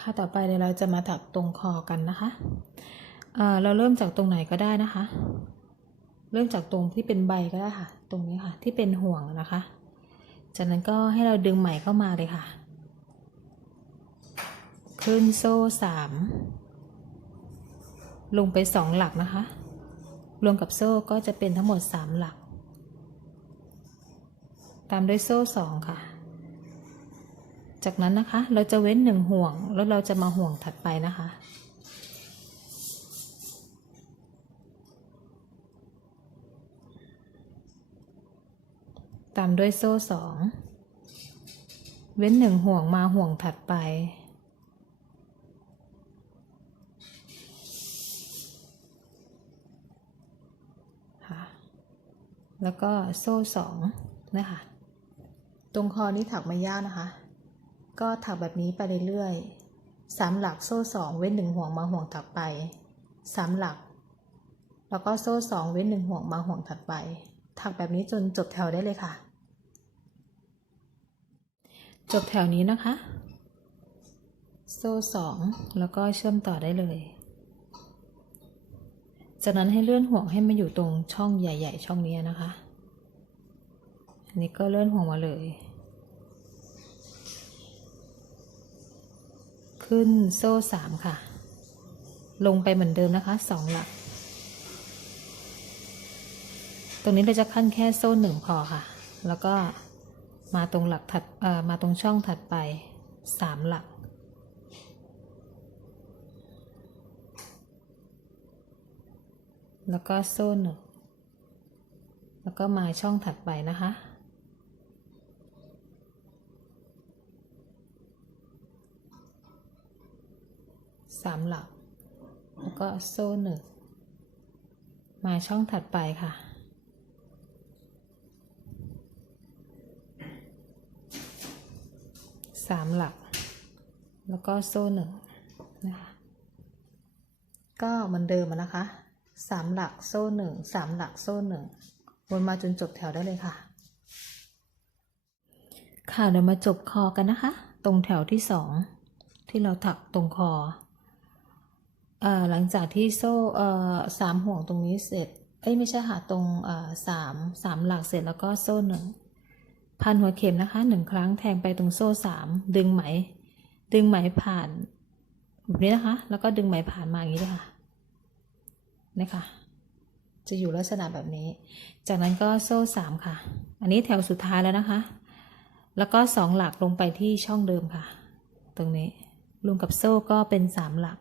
ค่ะต่อไปเดี๋ยวเราจะมาถักตรงคอกันนะคะเเราเริ่มจากตรงไหนก็ได้นะคะ เริ่มจากตรงที่เป็นใบก็ได้ค่ะ ตรงนี้ค่ะที่เป็นห่วงนะคะ จากนั้นก็ให้เราดึงไหมเข้ามาเลยค่ะ ขึ้นโซ่สามลงไปสองหลักนะคะ รวมกับโซ่ก็จะเป็นทั้งหมดสามหลัก ตามด้วยโซ่สองค่ะ จากนั้นนะคะ เราจะเว้นหนึ่งห่วง แล้วเราจะมาห่วงถัดไปนะคะ ตามด้วยโซ่สองเว้นหนึ่งห่วงมาห่วงถัดไป แล้วก็โซ่สองนะคะ ตรงคอนี้ถักไม่ยากนะคะ ก็ถักแบบนี้ไปเรื่อยๆสามหลักโซ่สองเว้นหนึ่งห่วงมาห่วงถัดไปสามหลัก แล้วก็โซ่สองเว้นหนึ่งห่วงมาห่วงถัดไป ถักแบบนี้จนจบแถวได้เลยค่ะ จบแถวนี้นะคะ โซ่สองแล้วก็เชื่อมต่อได้เลย จากนั้นให้เลื่อนห่วงให้มาอยู่ตรงช่องใหญ่ ๆ ช่องนี้นะคะอันนี้ก็เลื่อนห่วงมาเลย ขึ้นโซ่สามค่ะ ลงไปเหมือนเดิมนะคะสองหลัก ตรงนี้เราจะขั้นแค่โซ่หนึ่งพอค่ะ แล้วก็มาตรงหลักถัดมาตรงช่องถัดไปสามหลัก แล้วก็โซ่หนึ่งแล้วก็มาช่องถัดไปนะคะ สามหลัก แล้วก็โซ่หนึ่ง มาช่องถัดไปค่ะ สามหลัก แล้วก็โซ่หนึ่งนะคะ ก็เหมือนเดิมนะคะสามหลักโซ่หนึ่งสามหลักโซ่หนึ่งวนมาจนจบแถวได้เลยค่ะ ค่ะเดี๋ยวมาจบคอกันนะคะ ตรงแถวที่สองที่เราถักตรงคอ หลังจากที่โซ่สามห่วงตรงนี้เสร็จ เอ้ยไม่ใช่ค่ะตรงสามสามหลักเสร็จแล้วก็โซ่หนึ่งพันหัวเข็มนะคะหนึ่งครั้งแทงไปตรงโซ่สามดึงไหม ดึงไหมผ่านแบบนี้นะคะ แล้วก็ดึงไหมผ่านมาอย่างนี้เลยค่ะนะคะจะอยู่ลักษณะแบบนี้ จากนั้นก็โซ่สามค่ะ อันนี้แถวสุดท้ายแล้วนะคะ แล้วก็สองหลักลงไปที่ช่องเดิมค่ะ ตรงนี้รวมกับโซ่ก็เป็นสามหลัก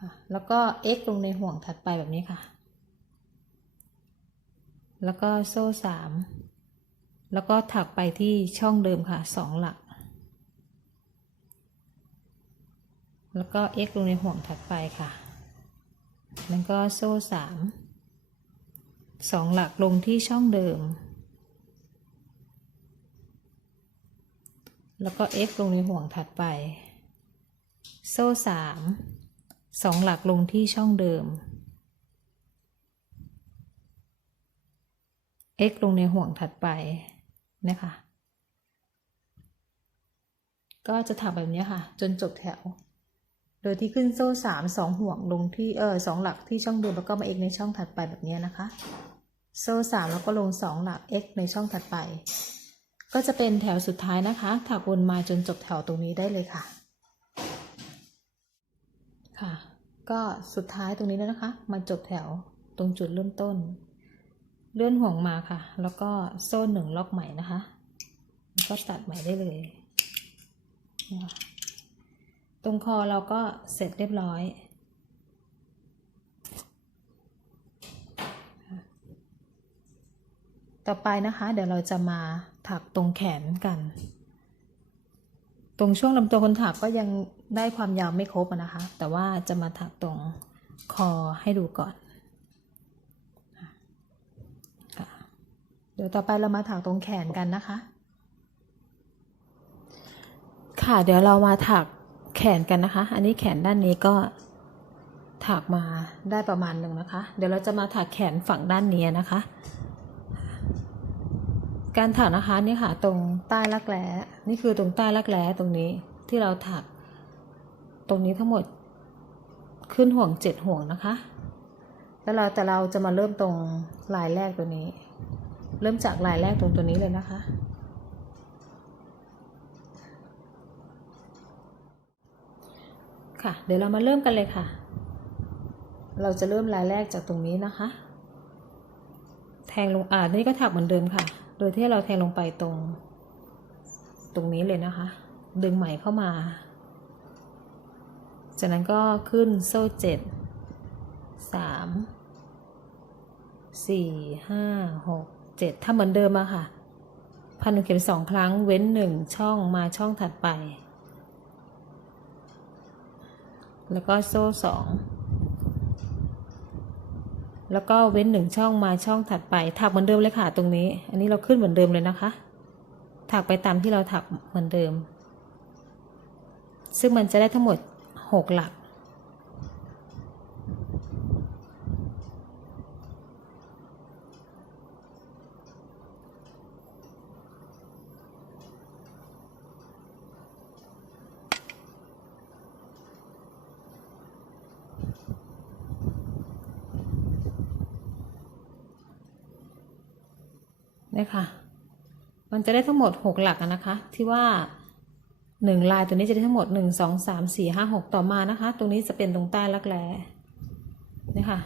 ค่ะ แล้วก็ x ลงในห่วงถัดไปแบบนี้ค่ะ แล้วก็โซ่สาม แล้วก็ถักไปที่ช่องเดิมค่ะสองหลัก แล้วก็ x ลงในห่วงถัดไปค่ะ แล้วก็โซ่สาม สองหลักลงที่ช่องเดิม แล้วก็ x ลงในห่วงถัดไป โซ่สาม สองหลักลงที่ช่องเดิม x ลงในห่วงถัดไปนะคะ ก็จะถักแบบนี้ค่ะ จนจบแถว โดยที่ขึ้นโซ่สามสองห่วงลงที่เออสองหลักที่ช่องเดิมแล้วก็มา x ในช่องถัดไปแบบนี้นะคะ โซ่สามแล้วก็ลงสองหลัก x ในช่องถัดไป ก็จะเป็นแถวสุดท้ายนะคะ ถักวนมาจนจบแถวตรงนี้ได้เลยค่ะ ค่ะ ก็สุดท้ายตรงนี้แล้วนะคะ มาจบแถวตรงจุดเริ่มต้น เลื่อนห่วงมาค่ะ แล้วก็โซ่หนึ่งล็อกใหม่นะคะก็ตัดใหม่ได้เลย ตรงคอเราก็เสร็จเรียบร้อย ต่อไปนะคะ เดี๋ยวเราจะมาถักตรงแขนกัน ตรงช่วงลำตัวคนถักก็ยังได้ความยาวไม่ครบนะคะ แต่ว่าจะมาถักตรงคอให้ดูก่อนเดี๋ยวต่อไปเรามาถักตรงแขนกันนะคะ ค่ะเดี๋ยวเรามาถักแขนกันนะคะ อันนี้แขนด้านนี้ก็ถักมาได้ประมาณหนึ่งนะคะ เดี๋ยวเราจะมาถักแขนฝั่งด้านนี้นะคะ การถักนะคะนี่ค่ะตรงใต้รักแร้นี่คือตรงใต้รักแร้ตรงนี้ที่เราถัก ตรงนี้ทั้งหมดขึ้นห่วงเจ็ดห่วงนะคะ แล้วเราแต่เราจะมาเริ่มตรงลายแรกตัวนี้ เริ่มจากลายแรกตรงตัวนี้เลยนะคะ ค่ะ เดี๋ยวเรามาเริ่มกันเลยค่ะ เราจะเริ่มลายแรกจากตรงนี้นะคะ แทงลงอ่านี่ก็ถักเหมือนเดิมค่ะ โดยที่เราแทงลงไปตรง ตรงนี้เลยนะคะ ดึงไหมเข้ามา จากนั้นก็ขึ้นโซ่เจ็ดสามสี่ห้าหกเจ็ดถ้าเหมือนเดิมอะค่ะ พันหนึ่งเข็มสองครั้งเว้นหนึ่งช่องมาช่องถัดไป แล้วก็โซ่สอง แล้วก็เว้นหนึ่งช่องมาช่องถัดไป ถักเหมือนเดิมเลยค่ะตรงนี้ อันนี้เราขึ้นเหมือนเดิมเลยนะคะ ถักไปตามที่เราถักเหมือนเดิม ซึ่งมันจะได้ทั้งหมดหกหลัก เนี่ยค่ะ มันจะได้ทั้งหมดหกหลักนะคะ ที่ว่าหนึ่งลายตัวนี้จะได้ทั้งหมดหนึ่งสองสามสี่ห้าหกต่อมานะคะ ตรงนี้จะเป็นตรงใต้รักแร้เนี่ยค่ะ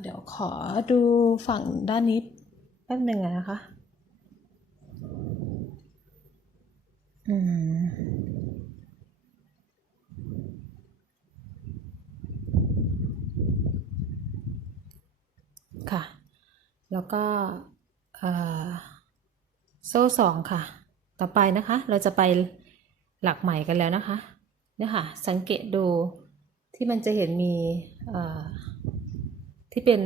เดี๋ยวขอดูฝั่งด้านนี้แป๊บหนึ่งนะคะ อืม ค่ะ แล้วก็โซ่สองค่ะ ต่อไปนะคะ เราจะไปหลักใหม่กันแล้วนะคะเนี่ยค่ะ สังเกตดูที่มันจะเห็นมีที่เป็น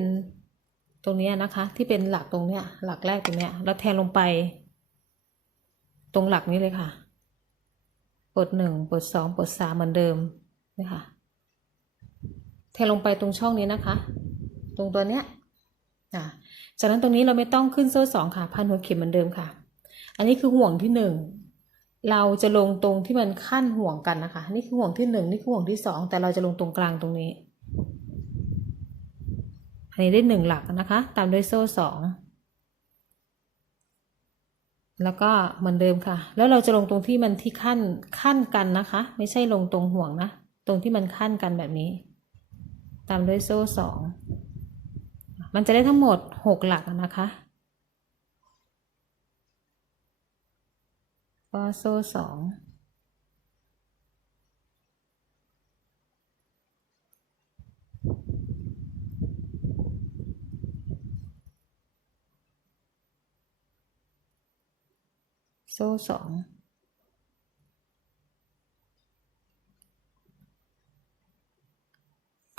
ตรงนี้นะคะ ที่เป็นหลักตรงเนี้ย หลักแรกตรงเนี้ย เราแทงลงไป ตรงหลักนี้เลยค่ะปลดหนึ่งปลดสองปลดสามเหมือนเดิมนี่ค่ะแทงลงไปตรงช่องนี้นะคะ ตรงตัวเนี้ย อะ จากนั้นตรงนี้เราไม่ต้องขึ้นโซ่สองค่ะ พันหัวเข็มเหมือนเดิมค่ะ อันนี้คือห่วงที่หนึ่งเราจะลงตรงที่มันขั้นห่วงกันนะคะ นี่คือห่วงที่หนึ่งนี่คือห่วงที่สองแต่เราจะลงตรงกลางตรงนี้ อันนี้ได้หนึ่งหลักนะคะ ตามด้วยโซ่สองแล้วก็เหมือนเดิมค่ะ แล้วเราจะลงตรงที่มันที่ขั้นขั้นกันนะคะ ไม่ใช่ลงตรงห่วงนะ ตรงที่มันขั้นกันแบบนี้ ตามด้วยโซ่สอง มันจะได้ทั้งหมดหกหลักนะคะ ก็โซ่สองโซ่สอง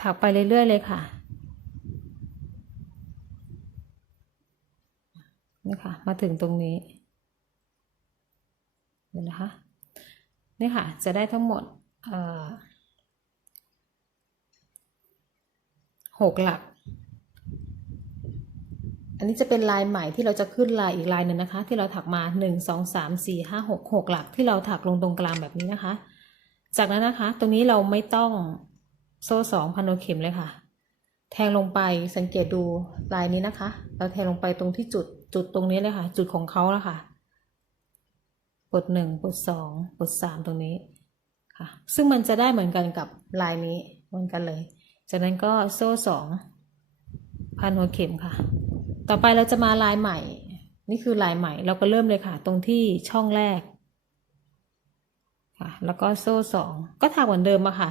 ถักไปเรื่อยๆเลยค่ะ นี่ค่ะ มาถึงตรงนี้เห็นนะคะนี่ค่ะ จะได้ทั้งหมดหกหลัก อันนี้จะเป็นลายใหม่ที่เราจะขึ้นลายอีกลายหนึ่งนะคะ ที่เราถักมาหนึ่งสองสามสี่ห้าหกหกหลักที่เราถักลงตรงกลางแบบนี้นะคะ จากนั้นนะคะ ตรงนี้เราไม่ต้องโซ่สองพันโนเข็มเลยค่ะ แทงลงไปสังเกตดูลายนี้นะคะ เราแทงลงไปตรงที่จุด จุดตรงนี้เลยค่ะ จุดของเขาแล้วค่ะปลดหนึ่งปลดสองปลดสามตรงนี้ค่ะ ซึ่งมันจะได้เหมือนกันกับลายนี้เหมือนกันเลย จากนั้นก็โซ่สองพันหัวเข็มค่ะ ต่อไปเราจะมาลายใหม่ นี่คือลายใหม่ เราก็เริ่มเลยค่ะ ตรงที่ช่องแรกค่ะ แล้วก็โซ่สองก็ถักเหมือนเดิมอะค่ะ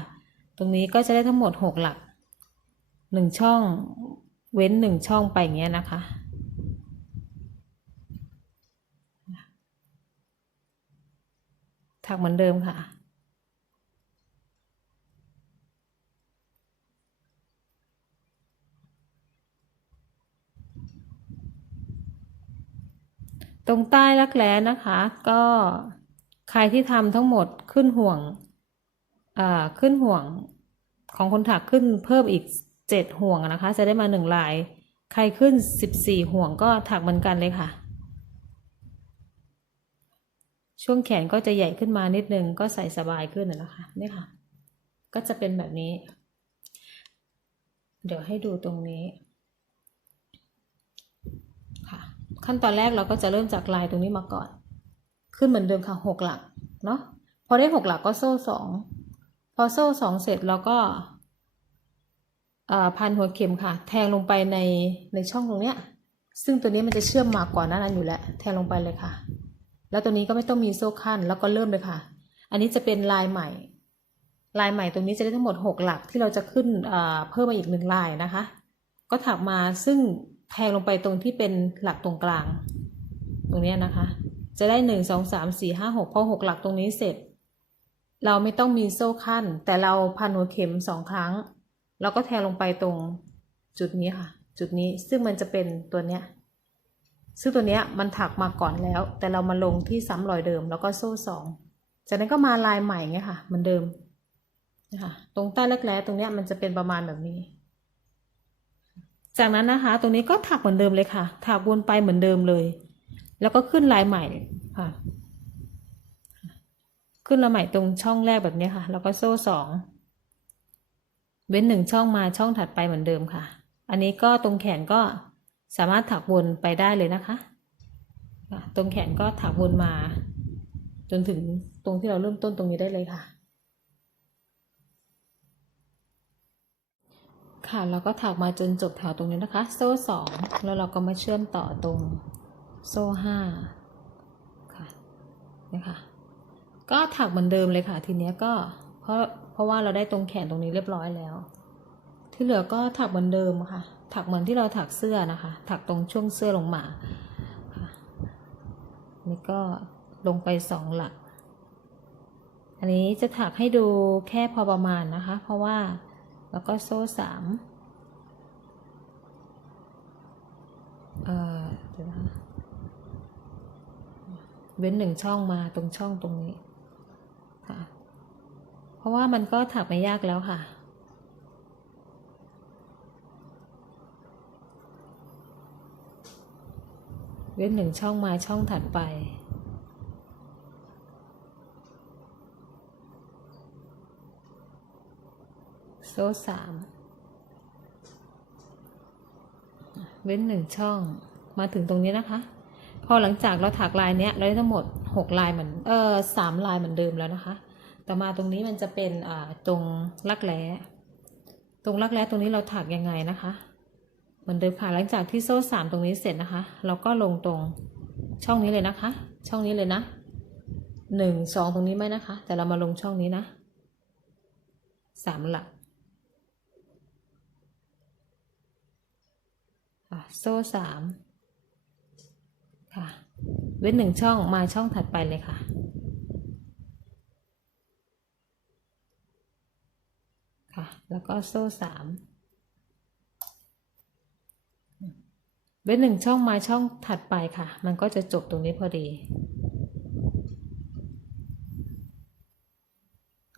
ตรงนี้ก็จะได้ทั้งหมดหกหลักหนึ่งช่องเว้นหนึ่งช่องไปอย่างเงี้ยนะคะ ถักเหมือนเดิมค่ะ ตรงใต้รักแร้นะคะ ก็ใครที่ทำทั้งหมดขึ้นห่วงขึ้นห่วงของคนถักขึ้นเพิ่มอีกเจ็ดห่วงนะคะ จะได้มาหนึ่งลาย ใครขึ้นสิบสี่ห่วงก็ถักเหมือนกันเลยค่ะ ช่วงแขนก็จะใหญ่ขึ้นมานิดนึงก็ใส่สบายขึ้นนะคะนี่ค่ะ ก็จะเป็นแบบนี้ เดี๋ยวให้ดูตรงนี้ค่ะ ขั้นตอนแรกเราก็จะเริ่มจากลายตรงนี้มาก่อน ขึ้นเหมือนเดิมค่ะหกหลักเนาะพอได้หกหลักก็โซ่สองพอโซ่สองเสร็จเราก็อ่าพันหัวเข็มค่ะ แทงลงไปในในช่องตรงเนี้ย ซึ่งตัวนี้มันจะเชื่อมมากกว่านั้นอยู่แล้ว แทงลงไปเลยค่ะ แล้วตัวนี้ก็ไม่ต้องมีโซ่ขั้น แล้วก็เริ่มเลยค่ะ อันนี้จะเป็นลายใหม่ ลายใหม่ตรงนี้จะได้ทั้งหมดหกหลักที่เราจะขึ้นเพิ่มมาอีกหนึ่งลายนะคะ ก็ถักมาซึ่งแทงลงไปตรงที่เป็นหลักตรงกลาง ตรงนี้นะคะ จะได้หนึ่งสองสามสี่ห้าหกพอหกหลักตรงนี้เสร็จ เราไม่ต้องมีโซ่ขั้น แต่เราพันหัวเข็มสองครั้ง แล้วก็แทงลงไปตรงจุดนี้ค่ะ จุดนี้ซึ่งมันจะเป็นตัวเนี้ย ซึ่งตัวเนี้ยมันถักมาก่อนแล้ว แต่เรามาลงที่ซ้ำรอยเดิมแล้วก็โซ่สองจากนั้นก็มาลายใหม่เงี้ยค่ะเหมือนเดิมนะคะตรงใต้รักแร้ตรงเนี้ยมันจะเป็นประมาณแบบนี้ จากนั้นนะคะ ตรงนี้ก็ถักเหมือนเดิมเลยค่ะ ถักวนไปเหมือนเดิมเลย แล้วก็ขึ้นลายใหม่ค่ะ ขึ้นลายใหม่ตรงช่องแรกแบบนี้ค่ะ แล้วก็โซ่สองเว้นหนึ่งช่องมาช่องถัดไปเหมือนเดิมค่ะ อันนี้ก็ตรงแขนก็ สามารถถักวนไปได้เลยนะคะ ตรงแขนก็ถักวนมา จนถึงตรงที่เราเริ่มต้นตรงนี้ได้เลยค่ะ ค่ะเราก็ถักมาจนจบแถวตรงนี้นะคะ โซ่สองแล้วเราก็มาเชื่อมต่อตรงโซ่ห้าค่ะนะคะก็ถักเหมือนเดิมเลยค่ะ ทีเนี้ยก็เพราะเพราะว่าเราได้ตรงแขนตรงนี้เรียบร้อยแล้ว ที่เหลือก็ถักเหมือนเดิมค่ะ ถักเหมือนที่เราถักเสื้อนะคะ ถักตรงช่วงเสื้อลงมาค่ะนี่ก็ลงไปสองหลัก อันนี้จะถักให้ดูแค่พอประมาณนะคะ เพราะว่าแล้วก็โซ่สามเอ่อเดี๋ยวนะคะเว้นหนึ่งช่องมาตรงช่องตรงนี้ค่ะ เพราะว่ามันก็ถักไม่ยากแล้วค่ะ เว้นหนึ่งช่องมาช่องถัดไป โซ่สามเว้นหนึ่งช่องมาถึงตรงนี้นะคะ พอหลังจากเราถักลายเนี้ยเราได้ทั้งหมดหกลายเหมือนเออสามลายเหมือนเดิมแล้วนะคะ ต่อมาตรงนี้มันจะเป็นอ่าตรงรักแร้ตรงรักแร้ตรงนี้เราถักยังไงนะคะ เหมือนเดิมค่ะหลังจากที่โซ่สามตรงนี้เสร็จนะคะ เราก็ลงตรงช่องนี้เลยนะคะ ช่องนี้เลยนะหนึ่งสองตรงนี้ไม่นะคะ แต่เรามาลงช่องนี้นะสามหลักค่ะโซ่สามค่ะเว้นหนึ่งช่องมาช่องถัดไปเลยค่ะค่ะ แล้วก็โซ่สาม เว้นหนึ่งช่องมาช่องถัดไปค่ะ มันก็จะจบตรงนี้พอดี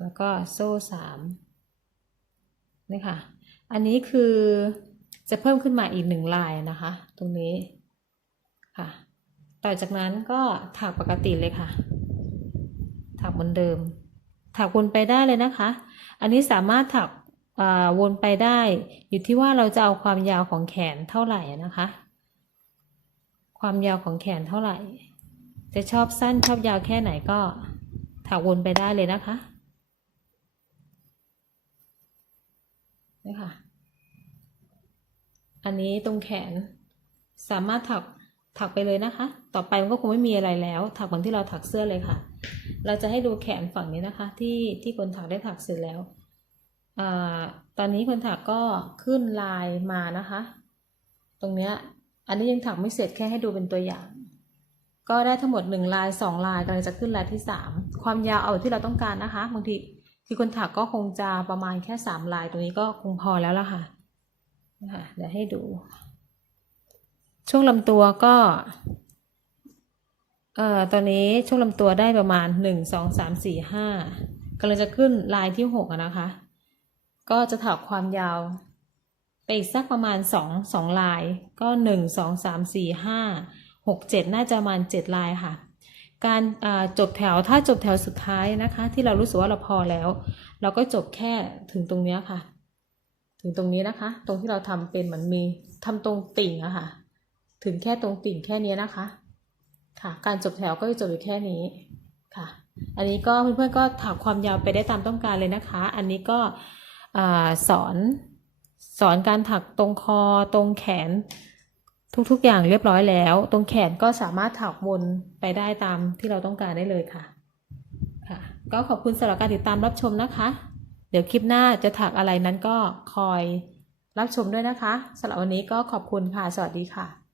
แล้วก็โซ่สามนี่ค่ะ อันนี้คือจะเพิ่มขึ้นมาอีกหนึ่งลายนะคะ ตรงนี้ค่ะ ต่อจากนั้นก็ถักปกติเลยค่ะ ถักเหมือนเดิม ถักวนไปได้เลยนะคะ อันนี้สามารถถักวนไปได้ อยู่ที่ว่าเราจะเอาความยาวของแขนเท่าไหร่นะคะ ความยาวของแขนเท่าไหร่ จะชอบสั้นชอบยาวแค่ไหนก็ถักวนไปได้เลยนะคะนี่ค่ะ อันนี้ตรงแขนสามารถถักถักไปเลยนะคะ ต่อไปมันก็คงไม่มีอะไรแล้ว ถักเหมือนที่เราถักเสื้อเลยค่ะ เราจะให้ดูแขนฝั่งนี้นะคะ ที่ที่คนถักได้ถักเสร็จแล้วอาตอนนี้คนถักก็ขึ้นลายมานะคะ ตรงเนี้ย อันนี้ยังถักไม่เสร็จแค่ให้ดูเป็นตัวอย่าง ก็ได้ทั้งหมดหนึ่งลายสองลายกำลังจะขึ้นลายที่สามความยาวเอาที่เราต้องการนะคะบางทีที่คนถักก็คงจะประมาณแค่สามลายตรงนี้ก็คงพอแล้วล่ะค่ะนะคะเดี๋ยวให้ดู ช่วงลำตัวก็เอ่อตอนนี้ช่วงลำตัวได้ประมาณหนึ่งสองสามสี่ห้ากำลังจะขึ้นลายที่หกนะคะ ก็จะถักความยาว ไปอีกสักประมาณสองสองลาย ก็หนึ่งสองสามสี่ห้าหกเจ็ดน่าจะประมาณเจ็ดลายค่ะ การจบแถวถ้าจบแถวสุดท้ายนะคะ ที่เรารู้สึกว่าเราพอแล้ว เราก็จบแค่ถึงตรงนี้ค่ะ ถึงตรงนี้นะคะ ตรงที่เราทำเป็นเหมือนมีทำตรงติ่งอะค่ะ ถึงแค่ตรงติ่งแค่นี้นะคะ ค่ะ การจบแถวก็จะจบอยู่แค่นี้ค่ะ อันนี้ก็เพื่อนๆก็ถักความยาวไปได้ตามต้องการเลยนะคะ อันนี้ก็อสอน สอนการถักตรงคอตรงแขน ทุกๆอย่างเรียบร้อยแล้ว ตรงแขนก็สามารถถักวนไปได้ตามที่เราต้องการได้เลยค่ะค่ะ ก็ขอบคุณสำหรับการติดตามรับชมนะคะ เดี๋ยวคลิปหน้าจะถักอะไรนั้นก็คอยรับชมด้วยนะคะสำหรับวันนี้ก็ขอบคุณค่ะ สวัสดีค่ะ